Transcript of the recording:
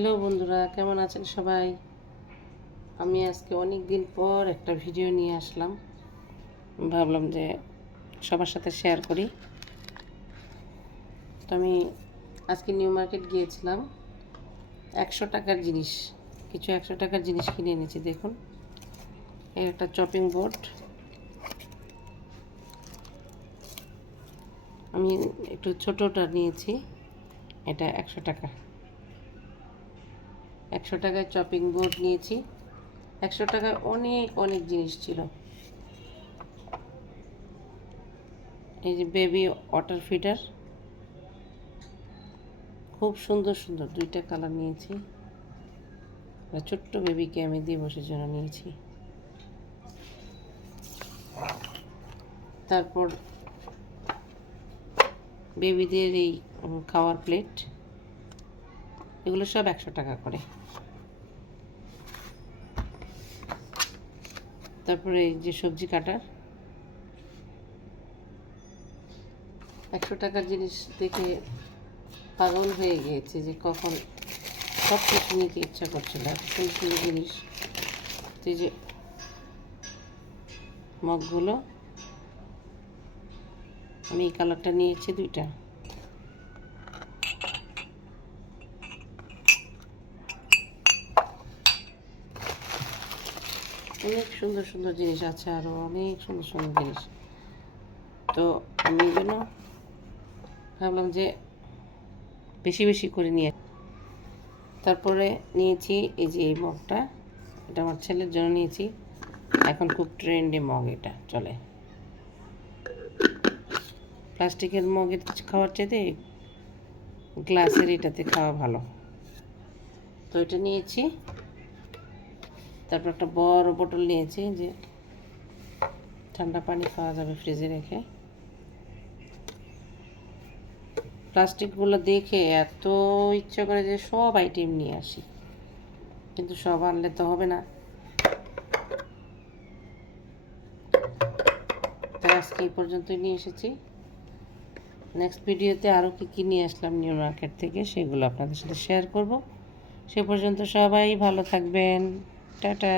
Hello বন্ধুরা, কেমন আছেন সবাই? আমি আজকে অনেক দিন পর একটা ভিডিও নিয়ে আসলাম। ভাবলাম যে সবার সাথে শেয়ার করি। তো আমি আজকে নিউ মার্কেট গিয়েছিলাম। 100 টাকার জিনিস, কিছু 100 টাকার জিনিস কিনে এনেছি। দেখুন, এর একটা চপিং বোর্ড। আমি একটু ছোটোটা নিয়েছি, এটা 100 টাকা। 100 টাকায় চপিং বোর্ড নিয়েছি। 100 টাকায় অনেক অনেক জিনিস ছিল। এই যে বেবি ওয়াটার ফিডার, খুব সুন্দর সুন্দর 2টা কালার নিয়েছি। ছোট্ট বেবিকে আমি দিবসের জন্য নিয়েছি। তারপর বেবিদের এই খাওয়ার প্লেট, এগুলো সব 100 টাকা করে। তারপরে এই যে সবজি কাটার, 100 টাকার জিনিস দেখে পাগল হয়ে গিয়েছে যে কখন সব কিছু নিতে ইচ্ছা করছিল। সুন্দর সুন্দর জিনিস। এই যে মগগুলো, আমি এই কালারটা নিয়েছি 2টা। অনেক সুন্দর সুন্দর জিনিস আছে, আরও অনেক সুন্দর সুন্দর জিনিস। তো আমি এগুলো ভাবলাম যে বেশি বেশি করে নিয়ে। তারপরে নিয়েছি এই যে এই মগটা, এটা আমার ছেলের জন্য নিয়েছি। এখন খুব ট্রেন্ডে মগ, এটা চলে। প্লাস্টিকের মগের খাওয়ার চাইতে গ্লাসের এটাতে খাওয়া ভালো, তো এটা নিয়েছি। তারপর একটা বড় বোতল নিয়েছি, যে ঠান্ডা পানি খাওয়া যাবে ফ্রিজে রেখে। প্লাস্টিকগুলো দেখে এত ইচ্ছা করে যে সব আইটেম নিয়ে আসি, কিন্তু সব আনলে তো হবে না। তাই আজকে এই পর্যন্তই নিয়ে এসেছি। নেক্সট ভিডিওতে আরও কী কী নিয়ে আসলাম নিউ মার্কেট থেকে, সেগুলো আপনাদের সাথে শেয়ার করব। সে পর্যন্ত সবাই ভালো থাকবেন। টাটা।